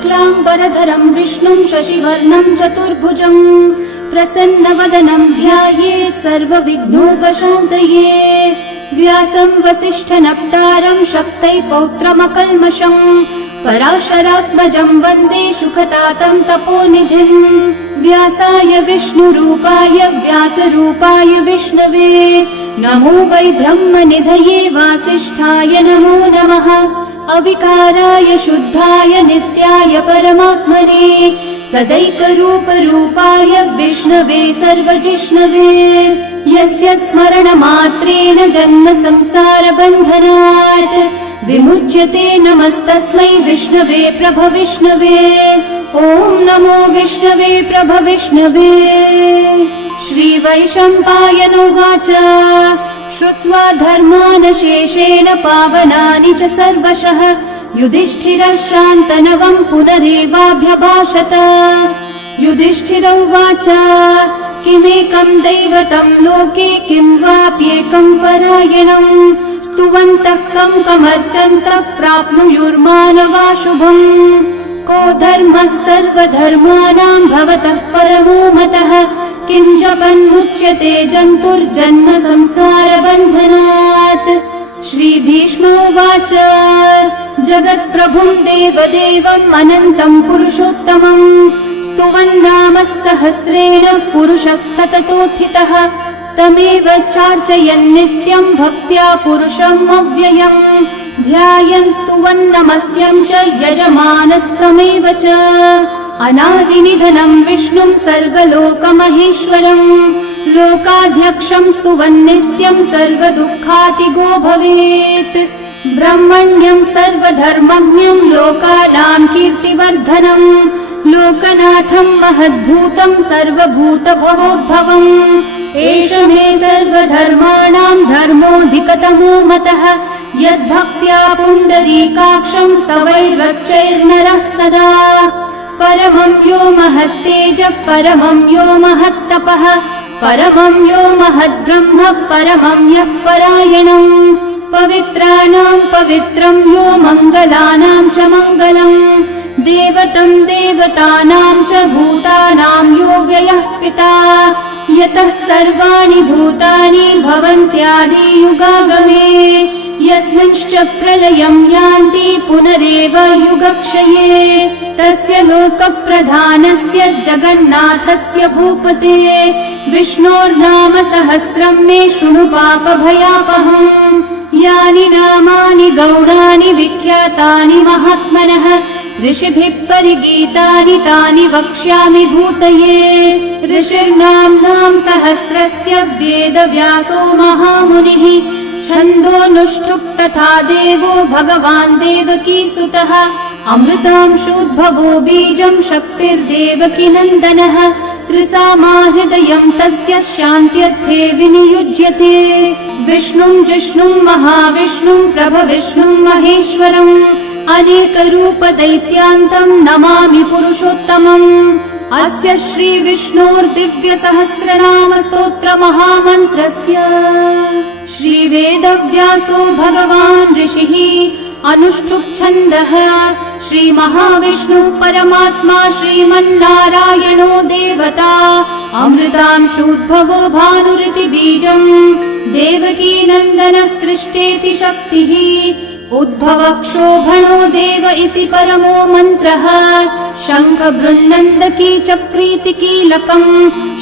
शुक्लाम्बरधरं विष्णुं शशिवर्णं चतुर्भुजं प्रसन्नवदनं ध्यायेत् सर्वविघ्नोपशान्तये। व्यासं वसिष्ठनप्तारं शक्तै पौत्रमकल्मषं पराशरात्मजं वन्दे सुखतातं तपोनिधिं। व्यासाय विष्णुरूपाय व्यासरूपाय विष्णवे नमो वै ब्रह्मनिधये वासिष्ठाय नमो नमः। अविकाराय शुद्धाय नित्याय परमात्मने सदैकरूपरूपाय विष्णवे सर्वजिष्णवे। यस्य स्मरणमात्रेण जन्म संसारबन्धनात् विमुच्यते नमस्तस्मै विष्णवे प्रभविष्णवे। ॐ नमो विष्णवे प्रभविष्णवे। श्रीवैशम्पायनोवाच श्रुत्वा धर्मानशेषेण पावनानि च सर्वशः युधिष्ठिरः शान्तनवं पुनरेवाभ्यभाषत। युधिष्ठिर उवाच किमेकं दैवतं लोके किं वाप्येकं परायणं स्तुवन्तः कं कमर्चन्तः प्राप्नुयुर्मानवा शुभम्। को धर्मः सर्वधर्माणां भवतः परमो मतः किं जपन्मुच्यते जन्तुर्जन्म संसारबन्धनात्। श्रीभीष्मोवाच जगत्प्रभुं देवदेवम् अनन्तं पुरुषोत्तमं स्तुवन्नामः सहस्रेण पुरुषस्तततोत्थितः तमेव चार्चयन् नित्यं भक्त्या पुरुषम् अव्ययम् ध्यायन् स्तुवन्नमस्यं च यजमानस्तमेव च। अनादिनिधनं विष्णुं सर्वलोकमहेश्वरं लोकाध्यक्षं स्तुवन्नित्यं सर्वदुःखातिगो भवेत्। ब्रह्मण्यं सर्वधर्मज्ञं लोकानां कीर्तिवर्धनं लोकनाथं महद्भूतं सर्वभूतभवोद्भवम्। एष मे सर्वधर्माणां धर्मोऽधिकतमो मतः यद्भक्त्या पुण्डरीकाक्षं स्तवैर्रच्चैर्नरः सदा। परमं यो महत्तेजः परमं यो महत्तपः परमं यो महद्ब्रह्म परमं यः परायणम्। पवित्राणां पवित्रं यो मङ्गलानां च मङ्गलम् देवतं देवतानां च भूतानां यो व्ययः पिता यतः सर्वाणि भूतानि भवन्त्यादियुगागमे यस्मिंश्च प्रलयं यान्ति पुनरेव युगक्षये तस्य लोकप्रधानस्य जगन्नाथस्य भूपते विष्णोर्नाम सहस्रं मे शृणु पापभयापहम्। यानि नामानि गौणानि विख्यातानि महात्मनः ऋषिभिः परिगीतानि तानि वक्ष्यामि भूतये। ऋषिर्नाम्नां सहस्रस्य वेदव्यासो महामुनिः छन्दोऽनुष्ठुप् तथा देवो भगवान् देवकीसुतः अमृतांशोद्भवो बीजं शक्तिर्देवकी नन्दनः त्रिसामा हृदयं तस्य शान्त्यर्थे विनियुज्यते। विष्णुं जिष्णुं महाविष्णुं प्रभविष्णुं महेश्वरम् अनेकरूपदैत्यान्तं नमामि पुरुषोत्तमम्। अस्य श्रीविष्णोर्दिव्यसहस्रनाम स्तोत्रमहामन्त्रस्य श्रीवेदव्यासो भगवान् ऋषिः अनुष्ठुप्-छन्दः श्रीमहाविष्णु परमात्मा श्रीमन्नारायणो देवता अमृतांशोद्भवो भानुरिति बीजम् देवकी नन्दन सृष्टेति शक्तिः उद्भवक्षोभणो देव इति परमो मन्त्रः शङ्ख बृन्नन्दकी चक्रीति कीलकम्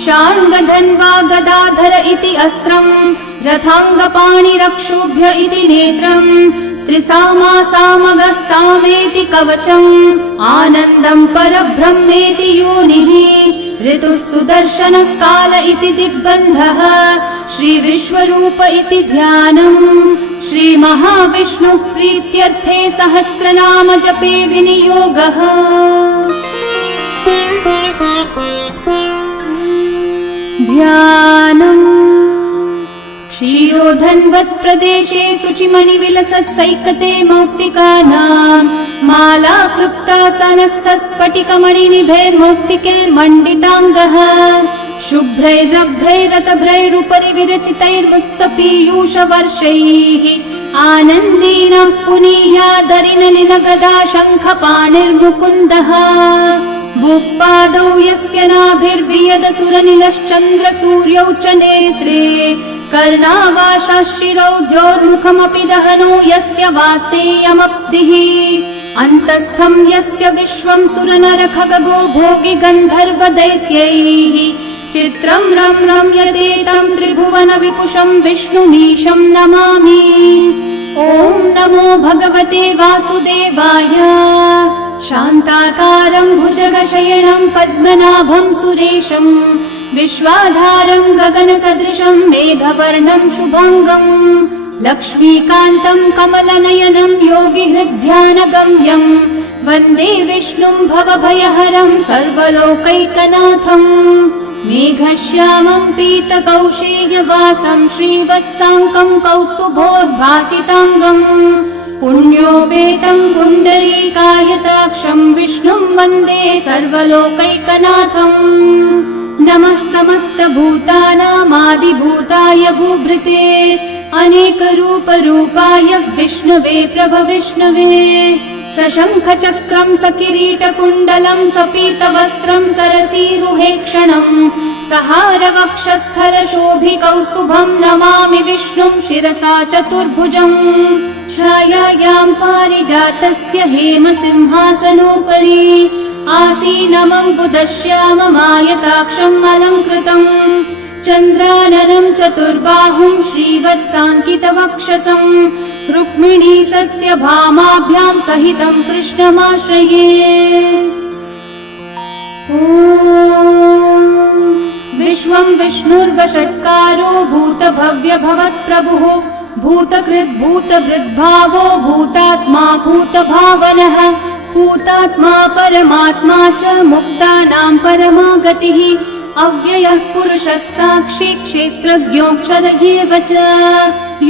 शार्ङ्गधन्वा गदाधर इति अस्त्रम् रथाङ्गपाणिरक्षोभ्य इति नेत्रम् त्रिसामा सामगः सामेति कवचम् आनन्दम् परब्रह्मेति योनिः ऋतुः सुदर्शनः काल इति दिग्बन्धः श्रीविश्वरूप इति ध्यानम् श्रीमहाविष्णुः प्रीत्यर्थे सहस्रनाम जपे विनियोगः। ध्यानम् क्षीरोधन्वत्प्रदेशे शुचिमणिविलसत्सैकते मौक्तिकानाम् माला क्लृप्तासनस्थस्फटिकमणिनिभैर्मौक्तिकैर्मण्डिताङ्गः शुभ्रैरभ्रैरतभ्रैरुपरि विरचितैर्मुक्तपीयूषवर्षैः आनन्देन पुनीयादरिनलिनगदा शङ्खपाणिर्मुकुन्दः भुः पादौ यस्य नाभिर्वियदसुरनिलश्चन्द्रसूर्यौ च नेत्रे कर्णावाशः शिरौ द्योर्मुखमपि दहनो यस्य वास्तेयमब्धिः अन्तस्थं यस्य विश्वं सुरनरखगो भोगि गन्धर्वदैत्यैः चित्रं रम्यतेतं त्रिभुवन विपुषं विष्णुमीशं नमामि। ॐ नमो भगवते वासुदेवाय। शान्ताकारं भुजगशयनं पद्मनाभं सुरेशं विश्वाधारं गगनसदृशं मेघवर्णं शुभाङ्गम् लक्ष्मीकान्तं कमलनयनं योगिहृद्ध्यानगम्यं वन्दे विष्णुं भवभयहरं सर्वलोकैकनाथम् मेघश्यामं पीतकौशेयवासं श्रीवत्साङ्कं कौस्तुभोद्भासिताङ्गम् पुण्योपेतं पुण्डरीकायताक्षं विष्णुं वन्दे सर्वलोकैकनाथम् नमः समस्तभूतानामादिभूताय भूभृते अनेकरूपरूपाय विष्णवे प्रभविष्णवे सशङ्खचक्रं सकिरीटकुण्डलं सपीतवस्त्रं सरसीरुहेक्षणं सहारवक्षस्थलशोभिकौस्तुभं नमामि विष्णुं शिरसा चतुर्भुजम् छायायां पारिजातस्य हेमसिंहासनोपरि आसीनमम्बुदश्याममायताक्षम् अलङ्कृतम् चन्द्राननं चतुर्बाहुं श्रीवत्साङ्कितवक्षसं रुक्मिणी सत्यभामाभ्यां सहितं कृष्णमाश्रये। ॐ विश्वं विष्णुर्वषट्कारो भूतभव्यभवत्प्रभुः भूतकृद्भूतभृद्भावो भूतात्मा भूतभावनः भूतात्मा परमात्मा च मुक्तानां परमा गतिः अव्ययः पुरुषः साक्षी क्षेत्रज्ञोऽक्षर एव च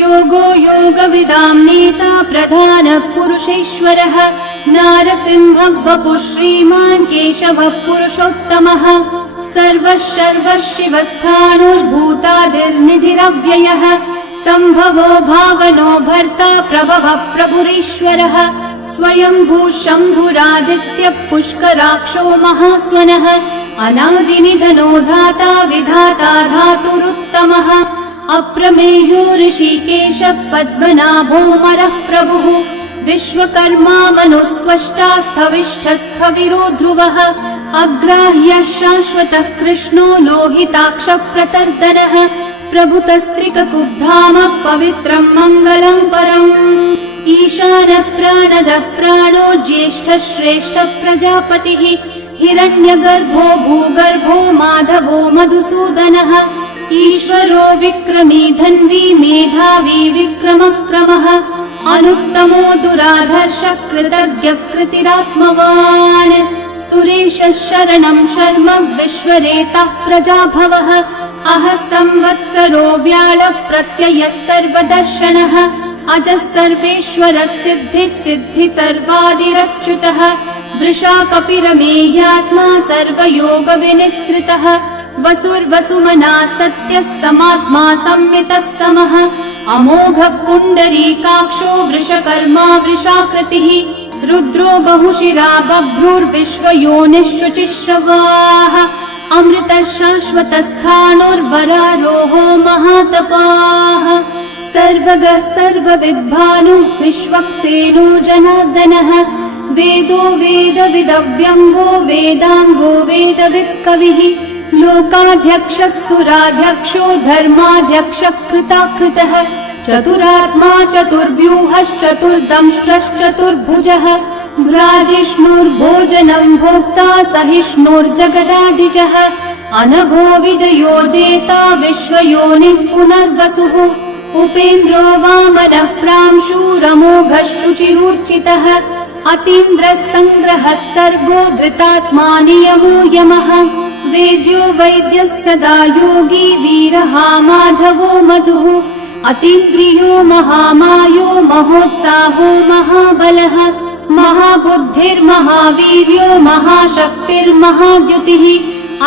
योगो योगविदां नेता प्रधानः पुरुषेश्वरः नारसिंहः वपुः श्रीमान् केशवः पुरुषोत्तमः सर्वः शिवस्थाणुर्भूतादिर्निधिरव्ययः सम्भवो भावनो भर्ता प्रभवः प्रभुरीश्वरः स्वयंभू शम्भुरादित्यः पुष्कराक्षो महास्वनः अनादिनिधनो धाता विधाता धातुरुत्तमः अप्रमेयो ऋषिकेशः पद्मनाभोऽमरः प्रभुः विश्वकर्मा मनुस्त्वष्टा स्थविष्ठस्थविरो ध्रुवः अग्राह्यः शाश्वतः कृष्णो लोहिताक्षः प्रतर्दनः प्रभुतस्त्रिककुब्धामः पवित्रं मङ्गलं परम् ईशानः प्राणदः प्राणो ज्येष्ठः श्रेष्ठः प्रजापतिः हिरण्यगर्भो भूगर्भो माधवो मधुसूदनः ईश्वरो विक्रमी धन्वी मेधावी विक्रमक्रमः अनुत्तमो दुराधर्षः कृतज्ञः कृतिरात्मवान् सुरेशः शरणं शर्म विश्वरेतः प्रजाभवः अहः संवत्सरो व्याळः प्रत्ययः सर्वदर्शनः अजः सर्वेश्वरः सिद्धिः सिद्धिः सर्वादिरच्युतः वृषा कपिरमेयात्मा सर्वयोगविनिःसृतः वसुर्वसुमना सत्यः समात्मा संवितः समः अमोघः पुण्डरीकाक्षो वृषकर्मा वृषाकृतिः रुद्रो बहुशिरा बभ्रुर्विश्वयोनिःशुचिश्रवाः अमृतः शाश्वतस्थाणुर्वरारोहो महातपाः सर्वगः सर्वविद्भानुः विश्वक्सेनो जनार्दनः वेदो वेदविदव्यङ्गो वेदाङ्गो वेदवित्कविः लोकाध्यक्षः सुराध्यक्षो धर्माध्यक्षः कृताकृतः चतुरात्मा चतुर्व्यूहश्चतुर्दंष्ट्रश्चतुर्भुजः भ्राजिष्णुर्भोजनं भोक्ता सहिष्णुर्जगदादिजः अनघो विजयो जेता विश्वयोनिः पुनर्वसुः उपेन्द्रो वामनः प्रांशुरमोघः शुचिरूर्चितः अतीन्द्रः सङ्ग्रहः सर्गो धृतात्मा नियमो यमः वेद्यो वैद्यः सदा योगी वीरः माधवो मधुः अतीन्द्रियो महामायो महोत्साहो महाबलः महाबुद्धिर्महावीर्यो महाशक्तिर्महाद्युतिः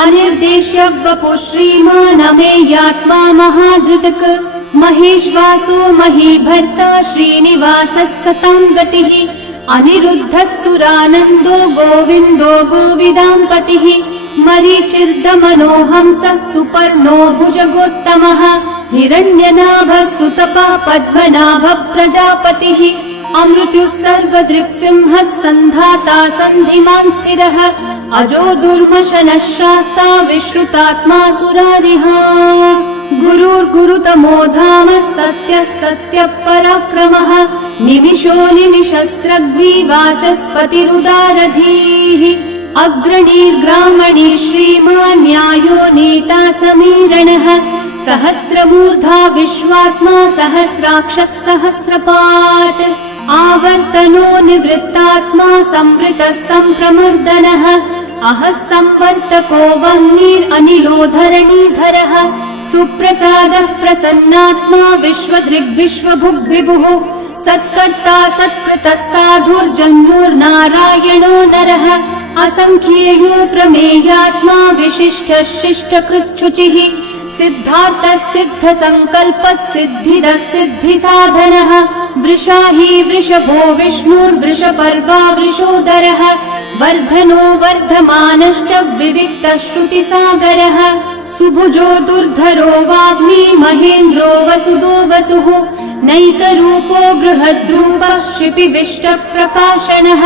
अनिर्देश्य वपुः श्रीमान् अमेयात्मा महाधृतक् महेश्वासो महीभर्ता श्रीनिवासः सतां गतिः अनिरुद्धः सुरानन्दो गोविन्दो गोविदाम्पतिः मरीचिर्दमनोहंसः सुपर्णो भुजगोत्तमः हिरण्यनाभः सुतपः पद्मनाभः प्रजापतिः अमृत्युः सर्वदृक्सिंहः सन्धाता सन्धिमान् स्थिरः अजो दुर्मशनः शास्ता विश्रुतात्मा सुरारिः गुरुर्गुरुतमो धामः सत्यः सत्यः पराक्रमः निमिषो निमिषस्रग्वी वाचस्पतिरुदारधीः अग्रणीर्ग्रामणी श्रीमान् न्यायो नेता समीरणः सहस्रमूर्धा विश्वात्मा सहस्राक्षः सहस्रपात् आवर्तनो निवृत्तात्मा संवृतः सम्प्रमर्दनः अहः संवर्तको वह्निरनिलो धरणीधरः सुप्रसादः प्रसन्नात्मा विश्वदृग्विश्वभुग्विभुः सत्कर्ता सत्कृतः साधुर्जन्योर्नारायणो नरः असंख्येयो प्रमेयात्मा विशिष्टः शिष्टकृच्छुचिः सिद्धार्थः सिद्धसङ्कल्पः सिद्धिदः सिद्धिसाधनः वृषाही वृषभो विष्णुर्वृषपर्वा वृषोदरः वर्धनो वर्धमानश्च विविक्तः श्रुतिसागरः सुभुजो दुर्धरो वाग्मी महेन्द्रो वसुदो वसुः नैकरूपो बृहद्रूपः क्षिपिविष्टप्रकाशनः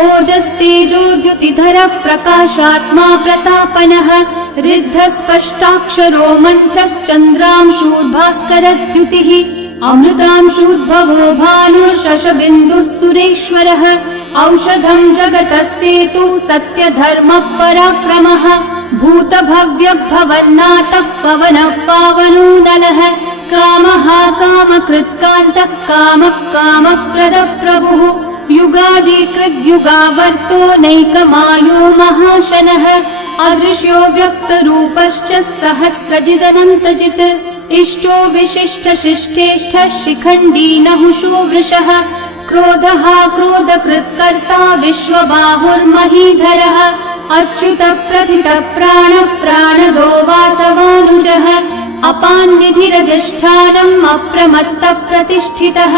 ओजस्तेजोद्युतिधरः प्रकाशात्मा प्रतापनः ऋद्धस्पष्टाक्षरो मन्त्रश्चन्द्रांशूर्भास्करद्युतिः अमृतांशूद्भवो भानुः शशबिन्दुः सुरेश्वरः औषधं जगतः सेतुः सत्यधर्मः पराक्रमः भूतभव्यभवन्नाथः पवनः पावनो नलः कामः कामकृत्कान्तः कामः कामप्रदः प्रभुः युगादिकृद्युगावर्तो नैकमायो महाशनः अदृश्यो व्यक्तरूपश्च सहस्रजिदनन्तजित् इष्टो विशिष्टशिष्टेष्ठः शिखण्डी नहुषो वृषः क्रोधः क्रोधकृत्कर्ता विश्वबाहुर्महीधरः अच्युतः प्रथितः प्राणः प्राणदो वासवानुजः अपान्निधिरधिष्ठानम् अप्रमत्तः प्रतिष्ठितः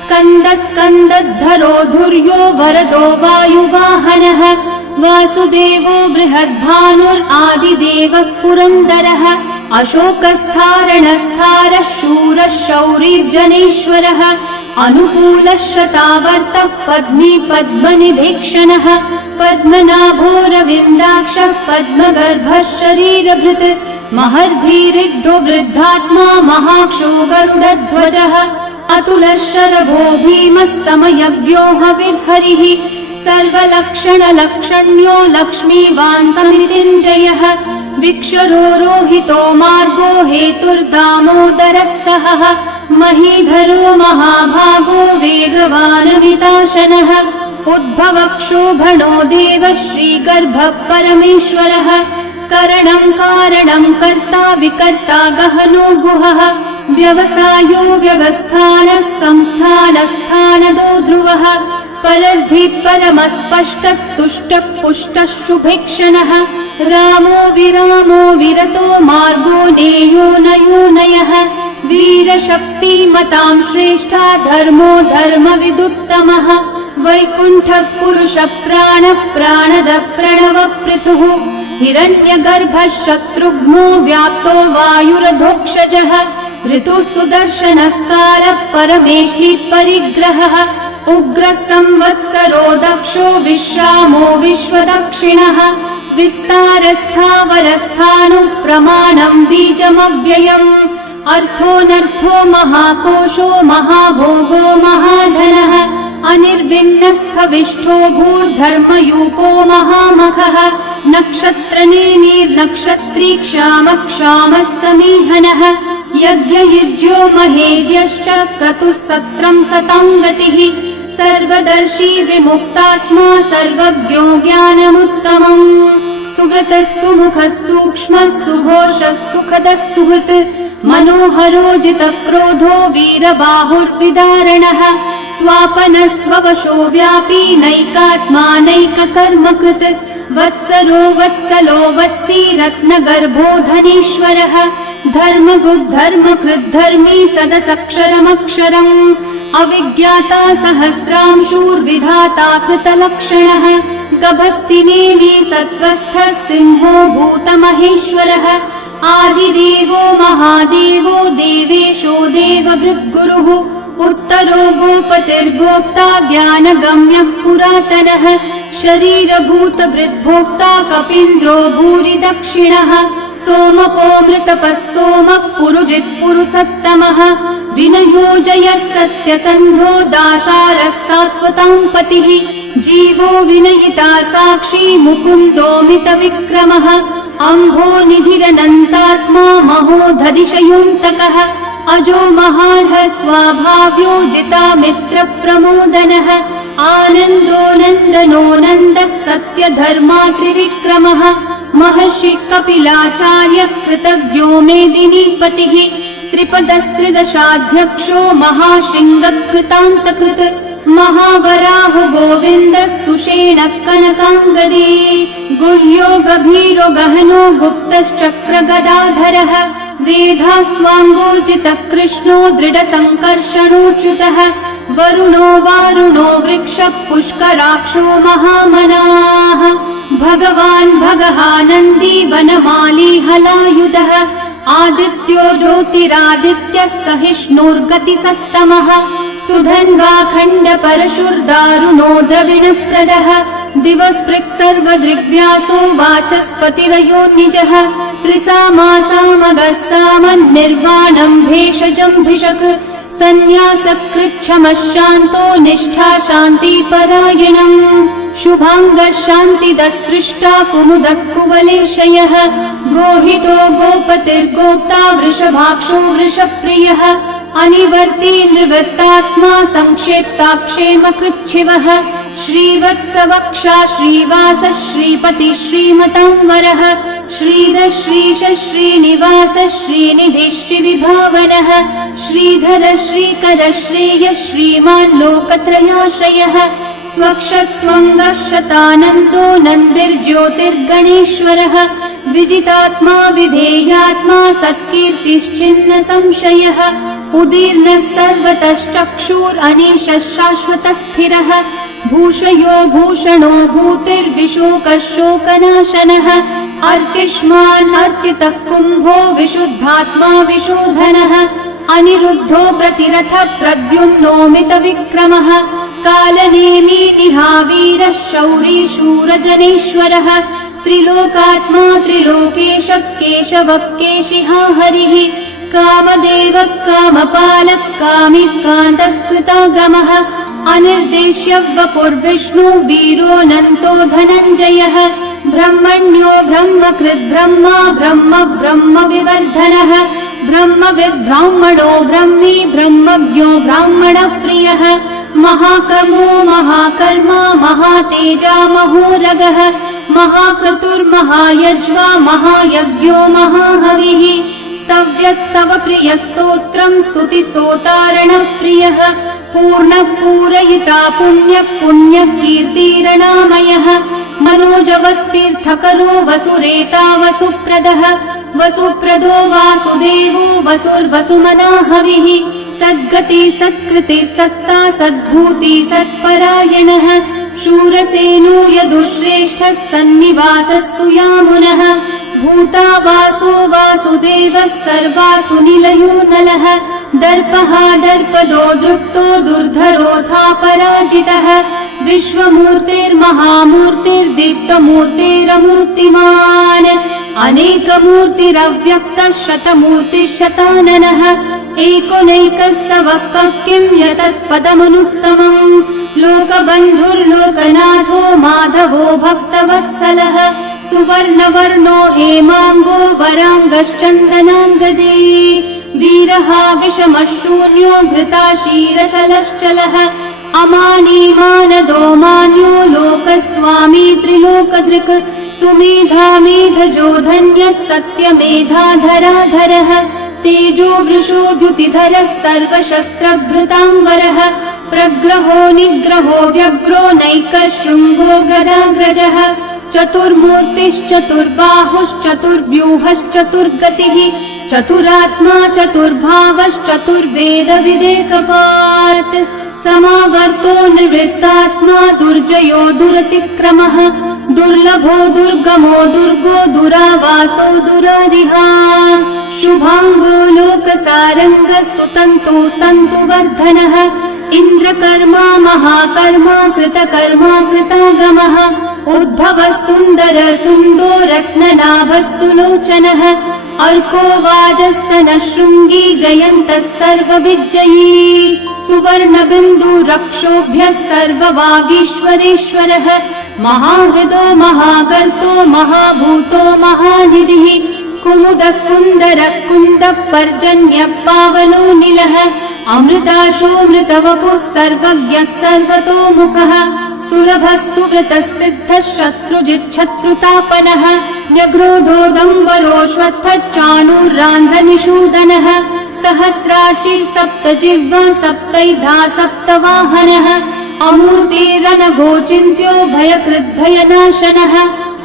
स्कन्दः स्कन्दद्धरो धुर्यो वरदो वायुवाहनः वासुदेवो बृहद्भानुरादिदेवः पुरन्दरः अशोकस्थारणस्थारः शूरः शौरिर्जनेश्वरः अनुकूलः शतावर्तः पद्मी पद्मनिभीक्षणः पद्मनाभोरविन्दाक्षः पद्मगर्भः शरीरभृत् महर्धीरिद्धो वृद्धात्मा महाक्षो गरुडध्वजः अतुलः शरभो भीमः समयज्ञो हविर्हरिः सर्वलक्षणलक्षण्यो लक्ष्मीवान् समितिञ्जयः विक्षरो रोहितो मार्गो हेतुर्दामोदरः सहः महीधरो महाभागो वेगवानमिताशनः उद्भवक्षोभणो देवः श्रीगर्भः परमेश्वरः करणं कारणं कर्ता विकर्ता गहनो गुहः व्यवसायो व्यवस्थानः संस्थानस्थानदो ध्रुवः परर्धि परमस्पष्टः तुष्टः पुष्टः शुभेक्षणः रामो विरामो विरतो मार्गो नेयो नयो नयः वीरशक्तिमतां श्रेष्ठा धर्मो धर्मविदुत्तमः वैकुण्ठः पुरुषः प्राणः प्राणदः प्रणवपृथुः हिरण्यगर्भः शत्रुघ्नो व्याप्तो वायुरधोक्षजः ऋतुः सुदर्शनः कालः परमेष्ठी परिग्रहः उग्रः संवत्सरो दक्षो विश्रामो विश्वदक्षिणः विस्तारस्थावरस्थानु प्रमाणं बीजमव्ययम् अर्थोऽनर्थो महाकोशो महाभोगो महाधनः अनिर्विन्नस्थविष्ठो भूर्धर्मयूपो महामखः नक्षत्रनेमिर्नक्षत्री क्षामः क्षामः समीहनः यज्ञयुज्यो महेज्यश्च क्रतुः सत्रं सतां गतिः सर्वदर्शी विमुक्तात्मा सर्वज्ञो ज्ञानमुत्तमम् सुहृतः सुमुखः सूक्ष्मः सुघोषः सुखदः सुहृत् मनोहरो जितक्रोधो वीरबाहुर्विदारणः स्वापनः स्ववशो व्यापी नैकात्मा नैककर्मकृत् वत्सरो वत्सलो वत्सी रत्नगर्भो धनीश्वरः धर्मकृद्धर्मी सदसक्षरमक्षरम् अविज्ञाता सहस्रांशूर्विधाता कृतलक्षणः गभस्तिनेमि सत्त्वस्थः सिंहो भूतमहेश्वरः आदिदेवो महादेवो देवेशो देवभृद्गुरुः उत्तरो गोपतिर्गोप्ता ज्ञानगम्यः पुरातनः शरीरभूतभृद्भोक्ता कपीन्द्रो भूरि दक्षिणः सोमपोऽमृतपः सोमः पुरुजित्पुरुसत्तमः विनयोजयः सत्यसन्धो दाशारः सात्वतां पतिः जीवो विनयिता साक्षी मुकुन्दोऽमितविक्रमः अम्भो निधिरनन्तात्मा महोदधिशयोऽन्तकः अजो महार्हः स्वाभाव्यो जिता मित्रप्रमोदनः आनन्दो नन्दनो नन्दः सत्यधर्मा त्रिविक्रमः महर्षि कपिलाचार्य कृतज्ञो मेदिनीपतिः त्रिपदस्त्रिदशाध्यक्षो महाशृङ्गकृतान्तकृत् महावराहो गोविन्दः सुषेणः कनकाङ्गदी गुह्यो गभीरो गहनो गुप्तश्चक्रगदाधरः वेधास्वाङ्गोजितः कृष्णो दृढसङ्कर्षणोच्युतः वरुणो वारुणो वृक्षः पुष्कराक्षो महामनाः भगवान् भगहानन्दी वनमाली हलायुधः आदित्यो ज्योतिरादित्यः सहिष्णुर्गतिसत्तमः सुधन्वाखण्ड परशुर्दारुणो द्रविणप्रदः दिवस्पृक् सर्वदृग्व्यासो वाचस्पतिरयो निजः त्रिसामासामगः सामन्निर्वाणम् भेषजम् भिषक् सन्न्यासकृच्छमः शान्तो निष्ठा शान्तिपरायणम् शुभाङ्गः शान्तिदः सृष्टा कुमुदः कुवलेशयः गोहितो गोपतिर्गोप्ता वृषभाक्षो वृषप्रियः अनिवर्ती निवृत्तात्मा संक्षेप्ताक्षेमकृच्छिवः श्रीवत्सवक्षा श्रीवास श्रीपति श्रीमतांवरः श्रीधर श्रीश श्रीनिवास श्रीनिधि श्रीविभावनः श्रीधर श्रीकर श्रेय श्रीमान् लोकत्रयाश्रयः स्वक्षस्वङ्गः शतानन्दो नन्दिर्ज्योतिर्गणेश्वरः विजितात्मा विधेयात्मा सत्कीर्तिश्चिन्न संशयः उदीर्णः सर्वतश्चक्षुरनीशः शाश्वतः स्थिरः भूषयो भूषणो भूतिर्विशोकः शोकनाशनः अर्चिष्मान् अर्चितः कुम्भो विशुद्धात्मा विशोधनः अनिरुद्धो प्रतिरथः प्रद्युम्नोमितविक्रमः कालनेमी निहावीरः शौरी शूरजनेश्वरः त्रिलोकात्मा त्रिलोकेशः केशवः केशिहा हरिः कामदेवः कामपालः कामी कान्तः कृतागमः अनिर्देश्य वपुर्विष्णु वीरोऽनन्तो धनञ्जयः ब्रह्मण्यो ब्रह्मकृद् ब्रह्मा ब्रह्म ब्रह्म विवर्धनः ब्रह्मविद् ब्राह्मणो ब्रह्मी ब्रह्मज्ञो ब्राह्मणप्रियः महाकर्मो महाकर्मा महातेजा महोरगः महाक्रतुर्महायज्वा महायज्ञो महाहविः स्तव्यस्तव प्रियस्तोत्रम् स्तुतिस्तोतारणप्रियः पूर्णपूरयिता पुण्यकीर्तिरणामयः मनोजवस्तीर्थकरो वसुरेता वसुप्रदः वसुप्रदो वासुदेवो वसुर्वसुमनाहविः सद्गति सत्कृति सत्ता सद्भूति सत्परायणः शूरसेनो यदुश्रेष्ठः सन्निवासः सुयामुनः भूता वासो वासुदेवः सर्वासु निलयो नलः दर्पः दर्पदो दृप्तो दुर्धरोऽथा पराजितः विश्वमूर्तिर्महामूर्तिर्दीप्तमूर्तिरमूर्तिमान् अनेकमूर्तिरव्यक्तः शतमूर्तिः शताननः एकोनैकः स वः किं यतत्पदमनुत्तमम् लोकबन्धुर्लोकनाथो माधवो भक्तवत्सलः सुवर्णवर्णो हेमाङ्गो वराङ्गश्चन्दनाङ्गदे वीरः विषमः शून्यो घृताशीरशलश्चलः अमानी मानदो मान्यो लोकस्वामी त्रिलोकधृक् सुमेधा मेधजो धन्यः सत्यमेधाधराधरः तेजो वृषो द्युतिधरः सर्वशस्त्रभृताम्बरः प्रग्रहो निग्रहो व्यग्रो नैकः शृङ्गो गदाग्रजः चतुर्मूर्तिश्चतुर्बाहुश्चतुर्व्यूहश्चतुर्गतिः चतुरात्मा चतुर्भावश्चतुर्वेदविदेकपात् समावर्तो निर्वृत्तात्मा दुर्जयो दुरतिक्रमः दुर्लभो दुर्गमो दुर्गो दुरावासो दुरारिहा शुभांगो लोकसारङ्गः सुतन्तुस्तन्तुवर्धनः इन्द्रकर्मा महाकर्मा कृतकर्मा कृतागमः उद्भवः सुन्दर सुन्दो रत्ननाभः सुलोचनः अर्को वाजस्सनः शृङ्गी जयन्तः सर्वविजयी सुवर्णबिन्दुरक्षोभ्यः सर्ववागीश्वरेश्वरः महाहृदो महागर्तो महाभूतो महानिधिः कुमुदः कुन्दरः कुन्दः पर्जन्यः पावनो निलः अमृताशोऽमृतवपुः सर्वज्ञः सर्वतोमुखः सुलभः सुव्रतः सिद्धः शत्रुजिच्छत्रुतापनः न्यग्रोधोदम्बरोऽश्वत्थश्चाणूरान्ध्रनिषूदनः सहस्राची सप्तजिह्वा सप्तैधा सप्तवाहनः अमूर्तिरनघोचिन्त्यो भयकृद्भयनाशनः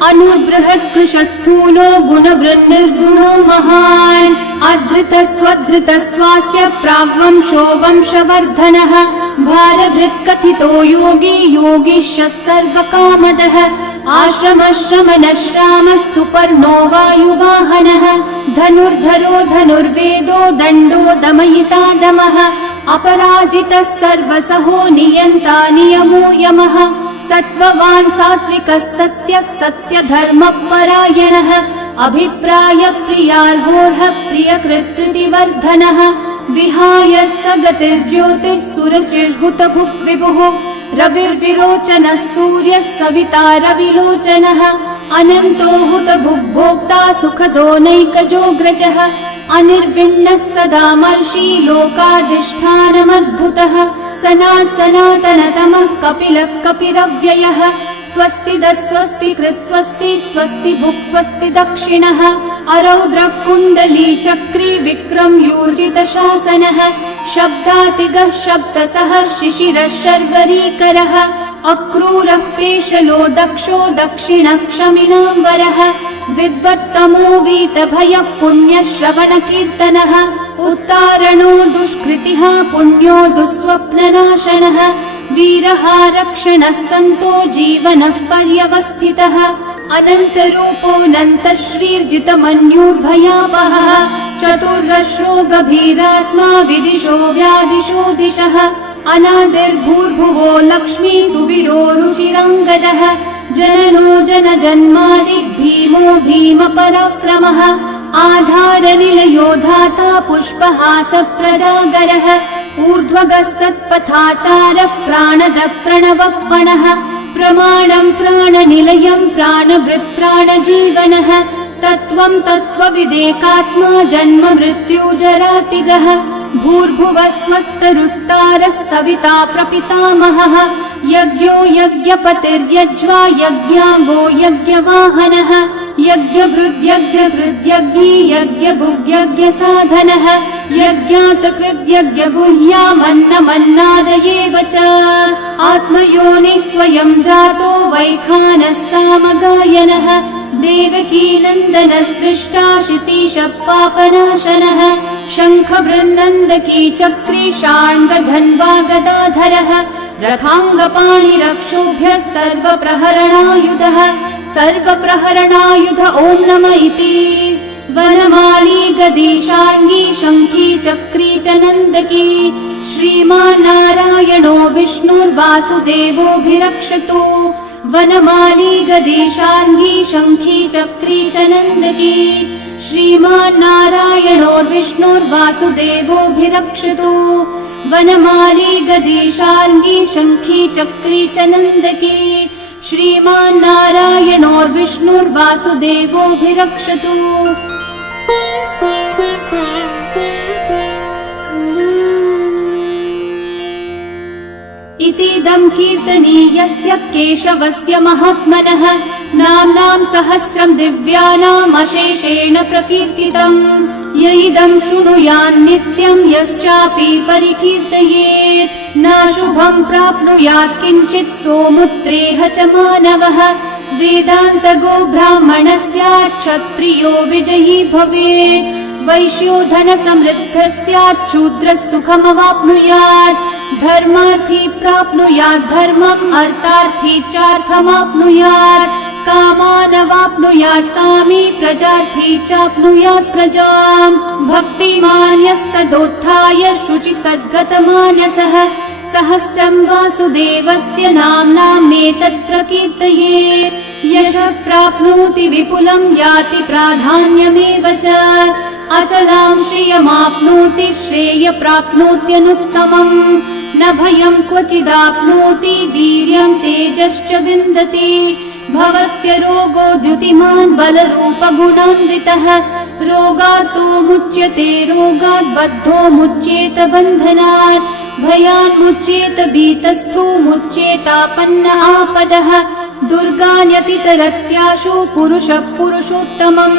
अनुर्बृहत्कृशस्थूलो गुणवृन्निर्गुणो महान् अधृतस्वधृतस्वास्य प्राग्वंशो वंशवर्धनः भारभृत्कथितो योगी योगीशः सर्वकामदः आश्रमश्रमणश्रामः सुपर्णो वायुवाहनः धनुर्धरो धनुर्वेदो दण्डो दमयिता दमः अपराजितः सर्वसहो नियन्ता नियमो यमः सत्त्ववान् सात्विकः सत्यः सत्यधर्मपरायणः अभिप्राय प्रियार्होर्ह प्रियकृत्कृतिवर्धनः विहाय स गतिर्ज्योतिः सुरचिर्हुतभुक् विभुः रविर्विरोचनः सूर्यः सविता रविलोचनः अनन्तो हुतभुग्भोक्ता सुखदो नैकजोऽग्रजः अनिर्विण्णः सदा मर्षि लोकाधिष्ठानमद्भुतः सनात् सनातनतमः कपिलः कपिरव्ययः स्वस्तिदः स्वस्तिकृत् स्वस्ति स्वस्ति भुक् स्वस्ति दक्षिणः अरौद्रः कुण्डली चक्री विक्रम यूर्जितशासनः शब्दातिगः शब्दसः शिशिरः शर्वरीकरः अक्रूरः पेशलो दक्षो दक्षिणः क्षमिनाम्बरः विद्वत्तमो वीतभयः पुण्यश्रवणकीर्तनः उत्तारणो दुष्कृतिः पुण्यो दुःस्वप्ननाशनः वीरः रक्षणः सन्तो जीवनः पर्यवस्थितः अनन्तरूपोऽनन्तः श्रीर्जितमन्युर्भयापहः चतुर्रश्रो गभीरात्मा विदिशो व्यादिशो दिशः अनादिर्भूर्भुवो लक्ष्मी सुवीरो रुचिराङ्गदः जननो जनजन्मादि भीमो भीमपराक्रमः आधारनिलयो धाता पुष्पहास प्रजागरः ऊर्ध्वगः सत्पथाचारः प्राणदः प्रणवपणः प्रमाणं प्राणनिलयं प्राणभृत् प्राणजीवनः तत्त्वं तत्त्वविदेकात्मा जन्म मृत्युजरातिगः भूर्भुवः स्वस्तरुस्तारः सविता प्रपितामहः यज्ञो यज्ञपतिर्यज्वा यज्ञागो यज्ञवाहनः यज्ञभृद्यज्ञकृद्यज्ञी यज्ञभुग्यज्ञसाधनः यज्ञातकृद्यज्ञगुह्यामन्नमन्नादयेव च आत्मयोनिः स्वयं जातो वैखानः सामगायनः देवकीनन्दनः सृष्टा शितीशः पापनाशनः शङ्खबृन्नन्दकी चक्री शाण्डधन्वा गदाधरः रथाङ्गपाणिरक्षोभ्यः सर्वप्रहरणायुध ॐ नम इति वनमाली गदी शार्ङ्गी शङ्खी चक्री च नन्दकी श्रीमान्नारायणो विष्णुर्वासुदेवोऽभिरक्षतु वनमाली गदी शार्ङ्गी शङ्खी चक्री च नन्दकी श्रीमान्नारायणो विष्णुर्वासुदेवोऽभिरक्षतु वनमाली गदी शार्ङ्गी शङ्खी चक्री च नन्दकी श्रीमान्नारायणो विष्णुर्वासुदेवोऽभिरक्षतु इतीदं कीर्तनीयस्य केशवस्य महात्मनः नाम्नां सहस्रं दिव्यानाम् अशेषेण प्रकीर्तितम् य इदं शृणुयान् नित्यं यश्चापि परिकीर्तयेत् न शुभं प्राप्नुयात् किञ्चित् सोमुत्रेह च मानवः वेदान्तगो ब्राह्मणः स्यात् क्षत्रियो विजयी भवेत् वैश्यो धन समृद्धः स्यात् शूद्रः सुखमवाप्नुयात् धर्मार्थी प्राप्नुयात् धर्मम् अर्थार्थी चार्थमाप्नुयात् कामानवाप्नुयात् कामी प्रजार्थी चाप्नुयात् प्रजाम् भक्तिमान् यः सदोत्थाय शुचिस्तद्गतमानसः सहस्रं वासुदेवस्य नाम्नामेतत् प्रकीर्तये यशः प्राप्नोति विपुलं याति प्राधान्यमेव च अचलां श्रियमाप्नोति श्रेय प्राप्नोत्यनुत्तमम् न भयं क्वचिदाप्नोति वीर्यं तेजश्च विन्दति भवत्यरोगो द्युतिमान् बलरूपगुणान्वितः रोगार्तो मुच्यते रोगात् बद्धो मुच्येत बन्धनात् भयान् मुच्येत भीतस्थो मुच्येतापन्न आपदः दुर्गान्यतितरत्याशु पुरुषः पुरुषोत्तमम्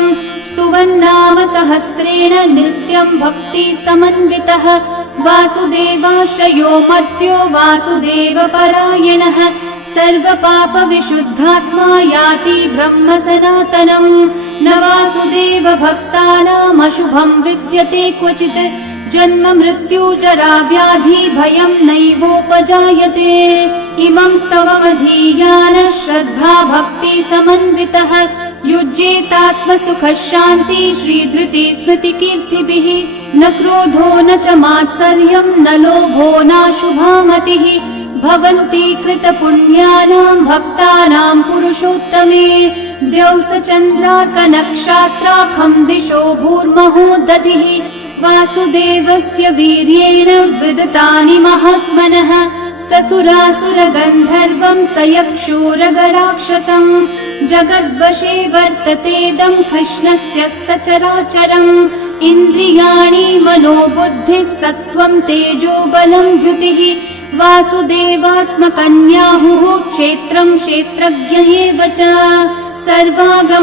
स्तुवन्नाम सहस्रेण नित्यं भक्ति समन्वितः वासुदेवाश्रयो मर्त्यो वासुदेवपरायणः सर्वपापविशुद्धात्मा याति ब्रह्म सनातनम् न वासुदेव भक्तानामशुभं विद्यते क्वचित् जन्म मृत्यु जरा व्याधि भयं नैवोपजायते इमं स्तवमधीयानः श्रद्धा भक्ति समन्वितः युज्येतात्मसुखः शान्ति श्रीधृति स्मृति कीर्तिभिः न क्रोधो न च मात्सर्यं न लोभो नाशुभा मतिः भवन्ति कृतपुण्यानां भक्तानां पुरुषोत्तमे द्यौस चन्द्रार्कनक्षत्राखं दिशो भूर्महो दधिः वासुदेवस्य वीर्येण विदतानि महात्मनः ससुरासुरगन्धर्वं स यक्षोरगराक्षसम् जगद्वशे वर्ततेदं कृष्णस्य सचराचरम् इन्द्रियाणि मनोबुद्धिः सत्त्वं तेजो बलं द्युतिः वासुदेवात्मकन्याहुः क्षेत्रं क्षेत्रज्ञ एव च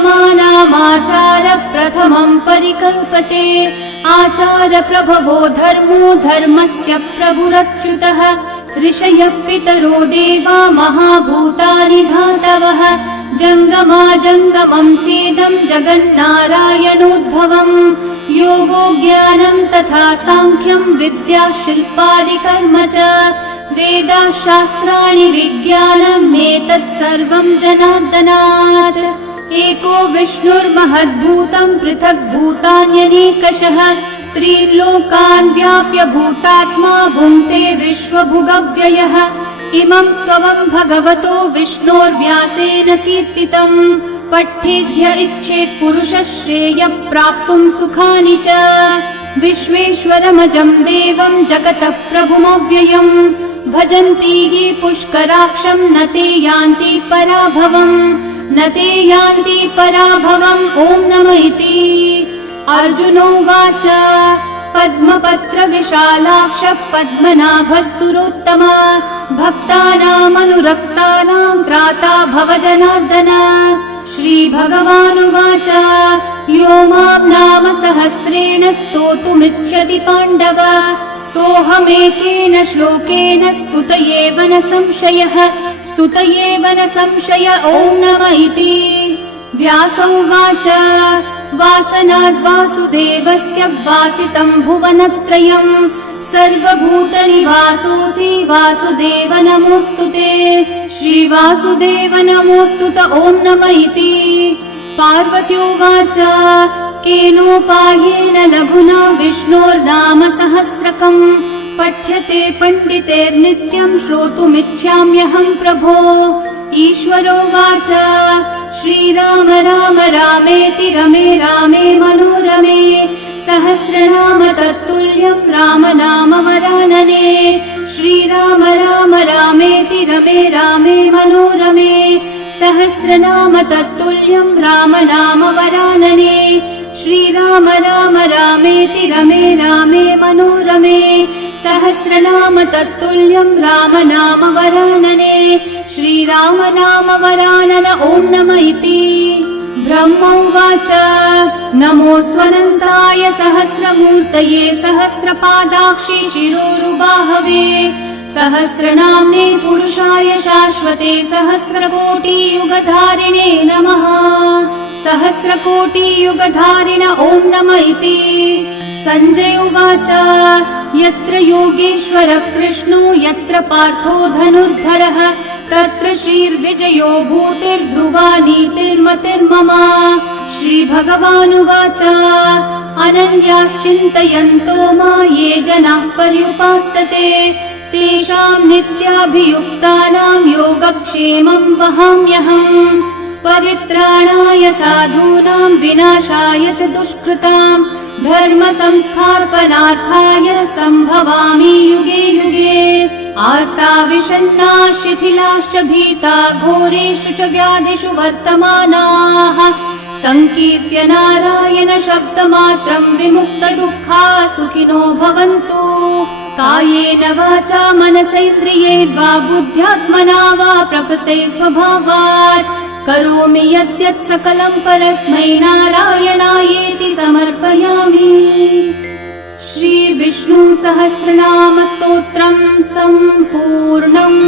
सर्वागमानामाचार प्रथमं परिकल्पते आचार प्रभवो धर्मो धर्मस्य प्रभुरच्युतः ऋषयः पितरो देवा महाभूतानि धातवः जङ्गमा जङ्गमं चेदं जगन्नारायणोद्भवम् योगो ज्ञानं तथा साङ्ख्यं विद्या शिल्पादिकर्म च वेदाः शास्त्राणि विज्ञानमेतत् सर्वं जनार्दनात् एको विष्णुर्महद्भूतं पृथक् भूतान्यनेकशः त्रीन् लोकान् व्याप्य भूतात्मा भुङ्क्ते विश्वभुगव्ययः इमं स्तवं भगवतो विष्णोर्व्यासेन कीर्तितम् पठेद्य इच्छेत् पुरुषः श्रेयः प्राप्तुं सुखानि च विश्वेश्वरमजं देवं जगतः प्रभुमव्ययम् भजन्ति ये पुष्कराक्षं न ते यान्ति पराभवम् न ते यान्ति पराभवम् ॐ नमः इति अर्जुनोवाच पद्मपत्र विशालाक्ष पद्मनाभः सुरोत्तम भक्तानामनुरक्तानां त्राता भव जनार्दन श्रीभगवानुवाच यो मां नाम सहस्रेण स्तोतुमिच्छति पाण्डव सोऽहमेकेन श्लोकेन स्तुत एव न संशयः स्तुत एव न संशय ॐ नमः इति व्यास उवाच वासनाद्वासुदेवस्य वासितं भुवनत्रयम् सर्वभूतनिवासोऽसि वासुदेव नमोऽस्तु ते श्रीवासुदेव नमोऽस्तु ॐ नमः इति पार्वत्योवाच केनोपायेन लघुना विष्णोर्नाम सहस्रकम् पठ्यते पण्डितेर्नित्यं श्रोतुमिच्छाम्यहं प्रभो ईश्वरोवाच श्रीराम राम रामेति रमे रामे मनोरमे सहस्रनाम तत्तुल्यं राम नाम वरानने श्रीराम राम रामेति रमे रामे मनोरमे सहस्रनाम तत्तुल्यं राम नाम वरानने श्रीराम राम रामेति रमे रामे मनोरमे सहस्रनाम तत्तुल्यं राम नाम वरानने श्रीराम नाम वरानन ॐ नमः इति ब्रह्मोवाच नमोऽस्त्वनन्ताय सहस्रमूर्तये सहस्रपादाक्षि शिरोरुबाहवे सहस्रनाम्ने पुरुषाय शाश्वते सहस्रकोटियुगधारिणे नमः। सहस्रकोटियुगधारिण ॐ नम इति। सञ्जय उवाच यत्र योगेश्वर कृष्णो यत्र पार्थो धनुर्धरः तत्र श्रीर्विजयो भूतिर्ध्रुवा नीतिर्मतिर्मम। श्रीभगवानुवाच अनन्याश्चिन्तयन्तो मा ये जनाः पर्युपासते तेषां नित्याभियुक्तानां योगक्षेमं वहाम्यहम्। परित्राणाय साधूनां विनाशाय च दुष्कृतां धर्म संस्थापनार्थाय सम्भवामि युगे युगे। आर्ता विषण्णा शिथिलाश्च भीता घोरेषु च व्याधिषु वर्तमानाः संकीर्त्य नारायण शब्दमात्रं विमुक्तदुःखा सुखिनो भवन्तु। कायेन वाचा मनसेन्द्रियैर्वा बुद्ध्यात्मना वा प्रकृते स्वभावात् करोमि यद्यत् सकलं परस्मै नारायणायेति समर्पयामि। श्री विष्णु सहस्रनाम स्तोत्रम् सम्पूर्णम्।